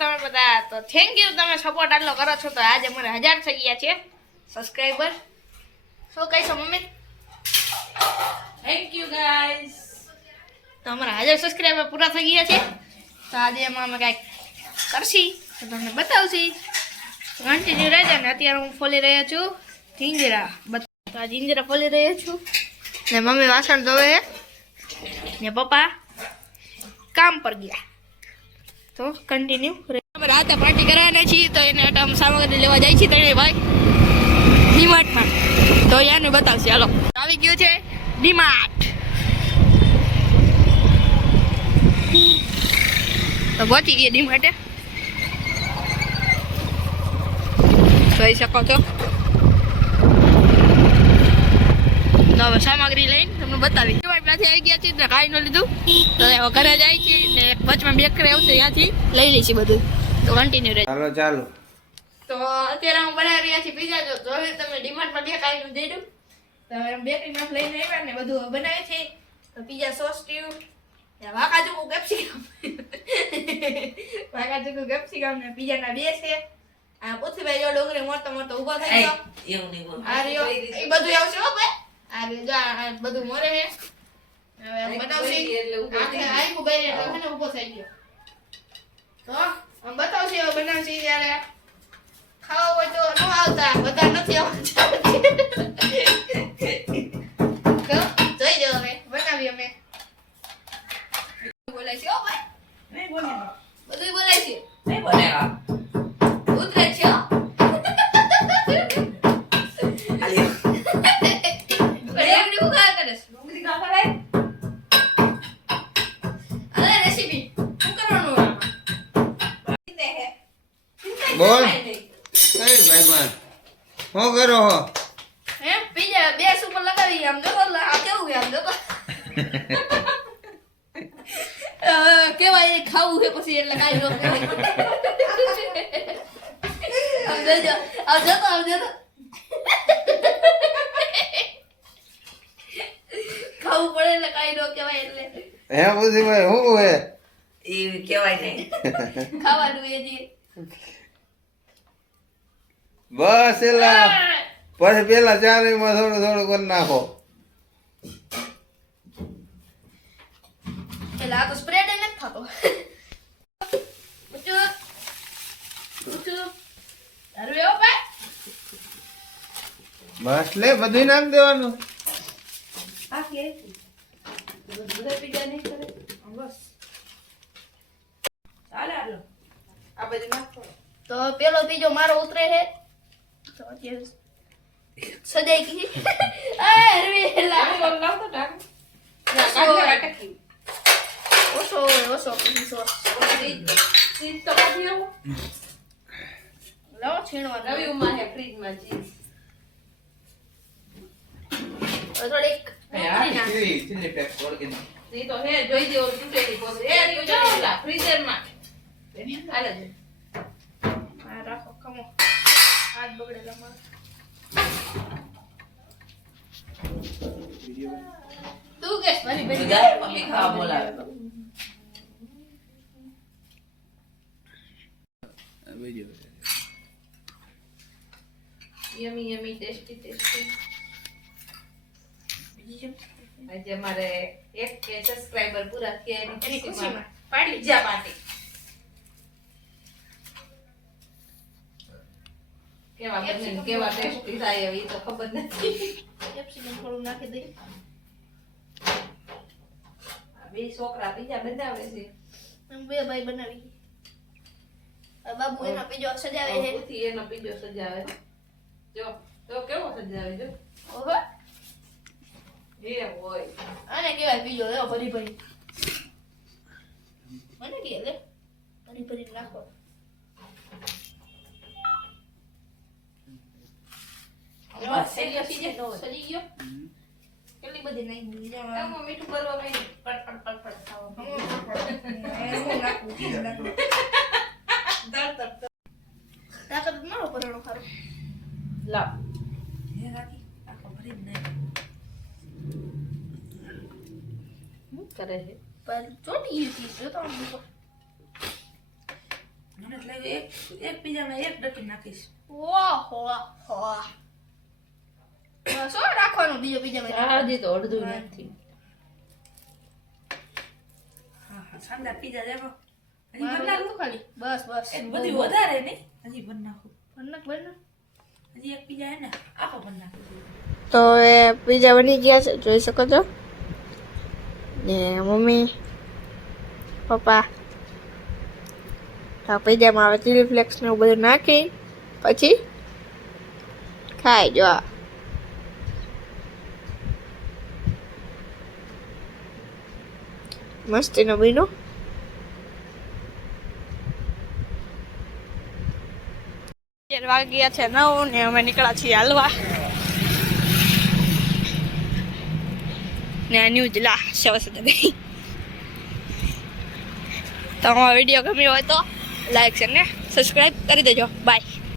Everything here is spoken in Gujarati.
તમે બધા? તો થેન્ક યુ, તમે સપોર્ટ આટલો કરો છો. તો આજે મને 1000 થઈ ગયા છે સબસ્ક્રાઇબર. શું કહીશો મમ્મી? Thank you guys. તો અમારા 1000 સબસ્ક્રાઇબર પૂરા થઈ ગયા છે. તો આજે એમાં અમે કાંઈક કરશી તો તમને બતાવશી. કન્ટિન્યુ રહેજો. ને અત્યારે હું ફોલી રહ્યો છું જીંજરા. તો આ જીંજરા ફોલી રહ્યો છું ને મમ્મી વાસણ ધોવે ને પપ્પા કામ પર ગયા. તો કન્ટિન્યુ. અમે રાતે પાર્ટી કરવાના છીએ તો એને અમે સામગ્રી લેવા જાય છીએ ત્રણેય ભાઈ ડીમાર્ટમાં. તો યાને બતાવશે. હાલો, આવી ગયું છે ડીમાર્ટ. તો પહોંચી ગયા ડીમાર્ટે. જોઈ શકો છો. તો હવે સામગ્રી લઈને તમને બતાવી. ત્યાંથી આવી ગયા છીએ કાંઈ ન લીધું તો ઘરે જાય છે ને વચમાં બેકરી આવશે ત્યાંથી લઈ લઈશું બધું. તો કન્ટિન્યુ રહે. ચાલો ચાલો. તો અત્યારે હું બનાવી રહ્યા છીએ પીઝા. જો હવે તમે ડીમાર્ટમાં બે કાંઈ દઈ દઉં તો હવે બેકરીમાં લઈને આવ્યા ને બધું બનાવે છે. તો પીઝા સોસ ટ્યુબ વાકા ચૂકું કેપ્સિકમ ને પીઝાના બે છે. આ પૃથ્વીભાઈ જો ડુંગળી મોટો મોટો ઉભો થઈ ગયો. એવું નહીં બોલ. આ રહ્યો એ બધું આવશે હો ભાઈ. આ જો આ બધું મોરે છે. હવે બનાવશે આખે આખું બહાર એટલે ને ઉભો થઈ ગયો. તો આમ બતાવશે હવે બનાવશે ત્યારે ખાવા હોય તો ન આવતા બધા નથી આવતા. તો જોઈ જાવ હવે બનાવી અમે. બોલાય છે હો ભાઈ. નહીં બોલે. બધું બોલાય છે. નહીં બોલેવા. ઉતરે છે હો. આલ્યો. ઘડિયાળની ઉગાડ કરે છે. ડુંગળી કાપા લાય. અરે રેસીપી શું કરવાનું આમાં? બોલ. એ ભાઈ શું કરો હો? હે પીઝા બે સુપર લગાવી આમ જો આ કેવું છે આમ જો કેવાય ખાવું છે પછી એટલે કાઈ રોક નહીં. આમ જોજો આમ જો ખાવું પડે એટલે કાઈ રોક કહેવાય એટલે હે ભૂસીભાઈ શું હે? એ કહેવાય નહીં. ખાવાનું એ જે બસ એલા પછી પેલા ચારીમાં થોડું થોડું કરી નાખો. એટલે આ તો સ્પ્રેડ નથી થતો. બસ લે બધું નાખ દેવાનું. આ કે બધા પીઝા નહીં કરે બસ ચાલે આલો આ બધું નાખો. તો પેલો પીજો મારો ઉતરે છે તો અત્યારે સજાઈ ગઈ. અરે લાવ લાવતો ટાક. ઓસો પીઝો સોસ ચીઝ તો કાઢી આવો. લાવો છીણવા નવી ઉમાં હે ફ્રીજમાં ચીઝ. થોડીક ચીલી પેક ઓર્ગેનિક. એ તો હે જોઈ દેવો તૂટેલી કોથળી. એ રહ્યું જો ઓલા ફ્રીઝરમાં. હાલે છે. આ રાખો કમો હાથ બગડેલા મારો. તું કેસ ભરી ભરી જાય મમ્મી ખાવા બોલાવે. યમી યમી ટેસ્ટી ટેસ્ટી. આજે મારે 1K સબસ્ક્રાઇબર પૂરા થયા એની એની ખુશીમાં પાર્ટી પીઝા પાર્ટી. કેવા બને કેવા ટેસ્ટી થાય એ તો ખબર નથી. કેપ્સિકમ થોડું નાખી દઈ. બે છોકરા પીઝા બનાવે છે. બે ભાઈ બનાવી. આ બાબુ એનો પીજો સજાવે છે. ઉથી એનો પીઝો સજાવે. જો તો કેવો સજાવે જો. ઓહો એ હોય. આને કેવાય પીજો એવો ભરી ભરી. મને કે લે ભરી ભરી નાખો. સજી ગયો. કેટલી બધી નાખી એમાં મીઠું ભરવા મેં પટ ખાવા. તાકાત મારો પરણો ખારો. લાવ. હે રાખી આખો ભરી જ નહીં. કરે છે પર ચોટી ગઈ જો તો આમ મને એટલે એક પીઝામાં એક ડકી નાખીશ. ઓહો હો શું રાખવાનું બીજો બીજા આ હજી તો અડધું નથી. हाँ, હા શાનદાર પીઝા દેખો. હજી બસ બન નાખું. ખાલી બસ બસ એક બધું વધારે નહીં, હજી બન નાખું. બન્ના હજી એક પીઝા હે ને આખો બન નાખું. તો એ પીઝા બની ગયા છે જોઈ શકો છો ને મમ્મી પપ્પા તો પીઝામાં આવે ચીલી ફ્લેક્સ ને એવું બધું નાખી પછી ખાઈ જો આ. મસ્તીનો બીનો વાગ્યા છે 9 ને અમે નીકળ્યા છીએ હાલવા ને ન્યૂઝલા શવસદ તો અમારો વિડીયો ગમ્યો હોય તો લાઈક છે ને સબસ્ક્રાઈબ કરી દેજો બાય.